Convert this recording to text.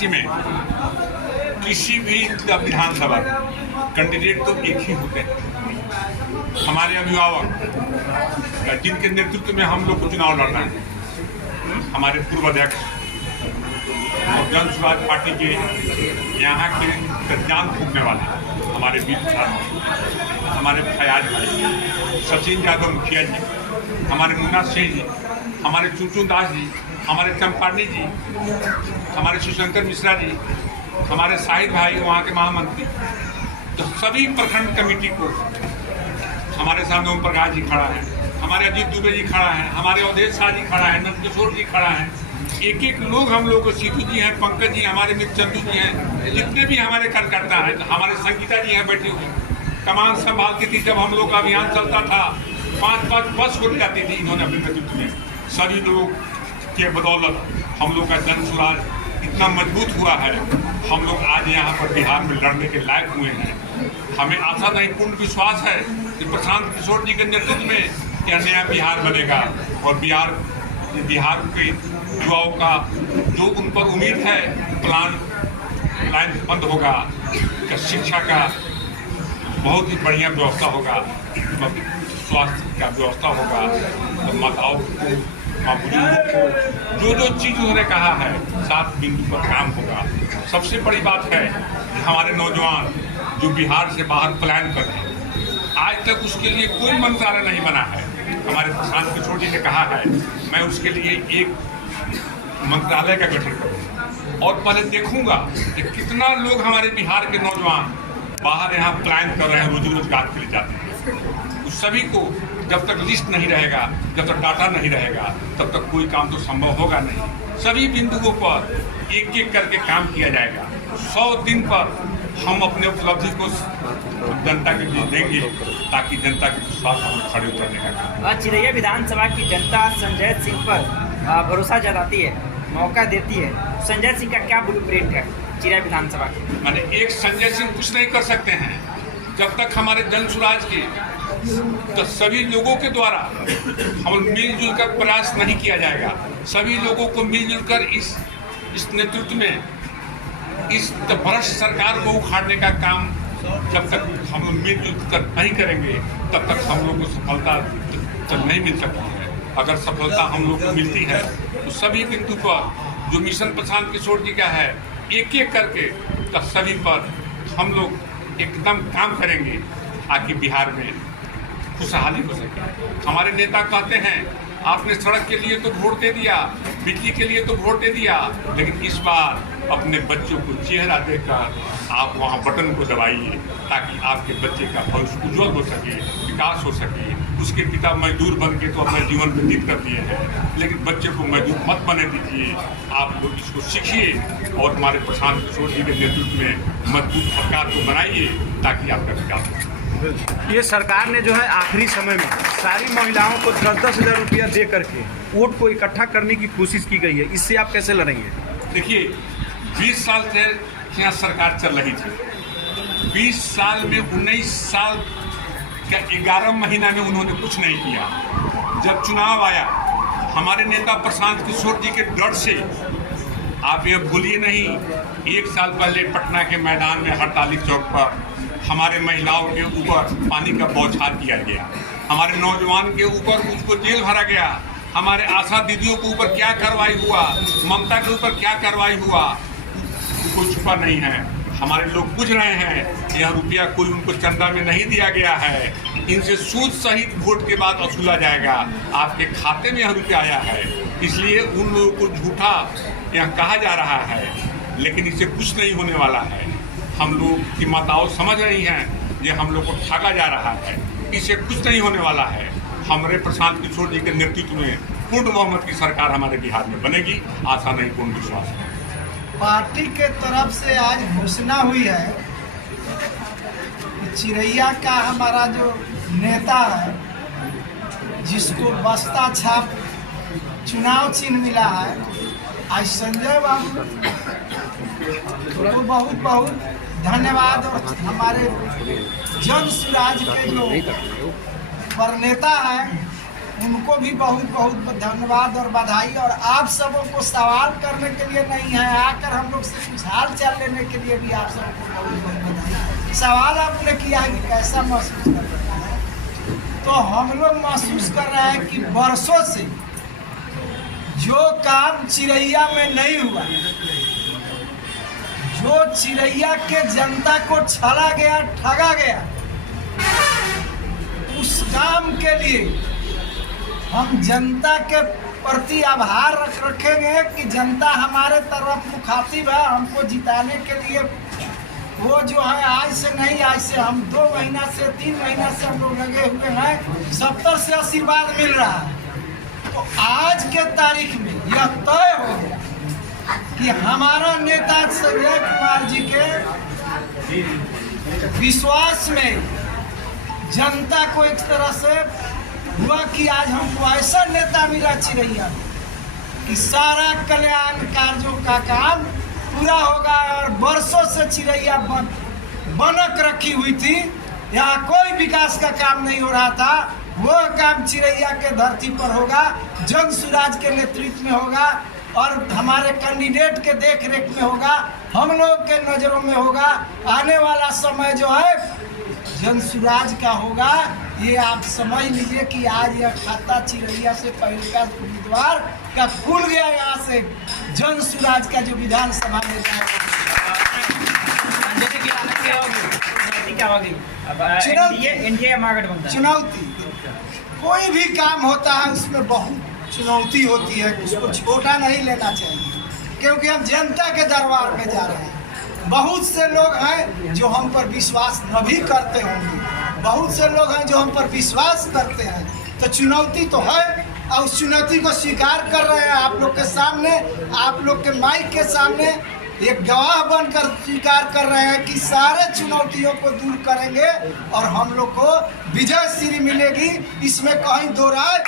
राज्य में किसी भी विधानसभा कैंडिडेट तो एक ही होते हैं, हमारे अभिभावक जिनके नेतृत्व में हम लोग को चुनाव लड़ना है, हमारे पूर्व अध्यक्ष और जन स्वराज पार्टी के यहाँ के जान फूकने वाले हमारे वीर साहब, हमारे फयाज भाई, सचिन यादव मुखिया जी, हमारे मुन्ना सिंह जी, हमारे चुनचुन दास जी, हमारे चंपानी जी, हमारे शिवशंकर मिश्रा जी, हमारे शाहिद भाई वहाँ के महामंत्री, तो सभी प्रखंड कमेटी को हमारे सामने ओम प्रकाश जी खड़ा है, हमारे अजीत दुबे जी खड़ा है, हमारे अवधेश शाह जी खड़ा है, नंदकिशोर जी खड़ा है, एक एक लोग हम लोग को, सीतू जी हैं, पंकज जी, हमारे मित्र चंदू जी हैं, जितने भी हमारे कार्यकर्ता हैं, हमारे संगीता जी हैं बैठी हुई, कमान संभालती थी जब हम लोग का अभियान चलता था, 5-5 बस हो जाती थी इन्होंने अपने नेतृत्व में। सभी लोग के बदौलत हम लोग का जन स्वराज इतना मजबूत हुआ है, हम लोग आज यहाँ पर बिहार में लड़ने के लायक हुए हैं। हमें आशा नहीं, पूर्ण विश्वास है कि प्रशांत किशोर जी के नेतृत्व में यह नया बिहार बनेगा और बिहार के युवाओं का जो उन पर उम्मीद है, प्लान बंद होगा, शिक्षा का बहुत ही बढ़िया व्यवस्था होगा, स्वास्थ्य का व्यवस्था होगा, तो माताओं को, माँ बुजुर्गों को जो चीज़ उन्होंने कहा है 7 बिंदु पर काम होगा। सबसे बड़ी बात है कि हमारे नौजवान जो बिहार से बाहर पलायन कर रहे हैं, आज तक उसके लिए कोई मंत्रालय नहीं बना है। हमारे प्रशांत किशोर जी ने कहा है मैं उसके लिए एक मंत्रालय का गठन करूँ और पहले देखूंगा कि कितना लोग हमारे बिहार के नौजवान बाहर यहाँ पलायन कर रहे हैं, रोजी रोजगार के लिए जाते हैं। उस सभी को जब तक लिस्ट नहीं रहेगा, जब तक डाटा नहीं रहेगा, तब तक कोई काम तो संभव होगा नहीं। सभी बिंदुओं पर एक एक करके काम किया जाएगा। 100 दिन पर हम अपने उपलब्धि को जनता के लिए देंगे ताकि जनता के विश्वास में खड़े उतरने का काम। चिरैया विधानसभा की जनता संजय सिंह पर भरोसा जताती है, मौका देती है। संजय सिंह का क्या ब्लूप्रिंट है चिरैया विधानसभा की? माने एक संजय सिंह कुछ नहीं कर सकते हैं जब तक हमारे जन स्वराज के तो सभी लोगों के द्वारा हम मिलजुल कर प्रयास नहीं किया जाएगा। सभी लोगों को मिलजुल कर इस नेतृत्व में इस भ्रष्ट सरकार को उखाड़ने का काम जब तक हम लोग मिलजुल कर नहीं करेंगे तब तक हम लोग को सफलता तो नहीं मिल सकती है। अगर सफलता हम लोग को मिलती है तो सभी बिंदु पर जो मिशन प्रशांत किशोर जी का है, एक एक करके तब सभी पर हम लोग एकदम काम करेंगे ताकि बिहार में खुशहाली हो सके। हमारे नेता कहते हैं आपने सड़क के लिए तो वोट दे दिया, बिजली के लिए तो वोट दे दिया, लेकिन इस बार अपने बच्चों को चेहरा देकर आप वहाँ बटन को दबाइए ताकि आपके बच्चे का भविष्य उज्जवल हो सके, विकास हो सके। उसके पिता मजदूर बन के तो अपने जीवन व्यतीत कर दिए हैं, लेकिन बच्चे को मजदूर मत बने दीजिए। आप लोग इसको सीखिए और हमारे प्रशांत किशोर जी के नेतृत्व में मजबूत सरकार को बनाइए ताकि आपका विकास हो। ये सरकार ने जो है आखिरी समय में सारी महिलाओं को 10-10 हज़ार रुपया दे करके वोट को इकट्ठा करने की कोशिश की गई है, इससे आप कैसे लड़ेंगे? देखिए 20 साल से यहाँ सरकार चल रही थी, 20 साल में 19 साल का 11 महीना में उन्होंने कुछ नहीं किया। जब चुनाव आया हमारे नेता प्रशांत किशोर जी के डर से, आप ये भूलिए नहीं, 1 साल पहले पटना के मैदान में हड़ताली चौक पर हमारे महिलाओं के ऊपर पानी का बौछार किया गया, हमारे नौजवान के ऊपर उसको जेल भरा गया, हमारे आशा दीदियों के ऊपर क्या कार्रवाई हुआ, ममता के ऊपर क्या कार्रवाई हुआ, कोई छुपा नहीं है। हमारे लोग पूछ रहे हैं यह रुपया कोई उनको चंदा में नहीं दिया गया है, इनसे सूद सहित वोट के बाद वसूला जाएगा, आपके खाते में यह रुपया आया है। इसलिए उन लोगों को झूठा यह कहा जा रहा है, लेकिन इससे कुछ नहीं होने वाला है। हम लोग की माताओं समझ रही हैं ये हम लोग को ठगा जा रहा है, इससे कुछ नहीं होने वाला है। हमारे प्रशांत किशोर जी के नेतृत्व में पूर्ण बहुमत की सरकार हमारे बिहार में बनेगी, आशा नहीं पूर्ण विश्वास है। पार्टी के तरफ से आज घोषणा हुई है कि चिरैया का हमारा जो नेता है जिसको बस्ता छाप चुनाव चिन्ह मिला है, आज संजय बाबू को बहुत बहुत धन्यवाद। और हमारे जन स्वराज के जो पर नेता है उनको भी बहुत बहुत धन्यवाद और बधाई। और आप सबों को सवाल करने के लिए नहीं है, आकर हम लोग से कुछ हाल चाल लेने के लिए भी आप सबको बहुत बहुत बधाई। सवाल आपने किया है कि कैसा महसूस कर रहे हैं, तो हम लोग महसूस कर रहे हैं कि वर्षों से जो काम चिरैया में नहीं हुआ, जो चिरैया के जनता को छला गया, ठगा गया, उस काम के लिए हम जनता के प्रति आभार रखेंगे कि जनता हमारे तरफ मुखातिब है। हमको जिताने के लिए वो जो है आज से नहीं, आज से हम 2 महीना से 3 महीना से हम लोग लगे हुए हैं, 70 से आशीर्वाद मिल रहा है। तो आज के तारीख में यह तय हो गया कि हमारा नेता संजय कुमार जी के विश्वास में जनता को एक तरह से हुआ कि आज हमको ऐसा नेता मिला चिरैया कि सारा कल्याण कार्यों का काम पूरा होगा। और वर्षों से चिरैया बनक रखी हुई थी, यहाँ कोई विकास का काम नहीं हो रहा था, वो काम चिरैया के धरती पर होगा, जन सुराज के नेतृत्व में होगा और हमारे कैंडिडेट के देख रेख में होगा, हम लोग के नज़रों में होगा। आने वाला समय जो है जन सुराज का होगा। ये आप समझ लीजिए कि आज यह खाता चिरैया से पहले का उम्मीदवार का खुल गया। यहाँ से जन सुराज का जो विधानसभा में चुनौती, कोई भी काम होता है उसमें बहुत चुनौती होती है, उसको छोटा नहीं लेना चाहिए, क्योंकि हम जनता के दरबार में जा रहे हैं। बहुत से लोग हैं जो हम पर विश्वास न भी करते होंगे, बहुत से लोग हैं जो हम पर विश्वास करते हैं। तो चुनौती तो है और उस चुनौती को स्वीकार कर रहे हैं आप लोग के सामने, आप लोग के माइक के सामने एक गवाह बनकर स्वीकार कर रहे हैं कि सारे चुनौतियों को दूर करेंगे और हम लोग को विजय श्री मिलेगी, इसमें कहीं दो राय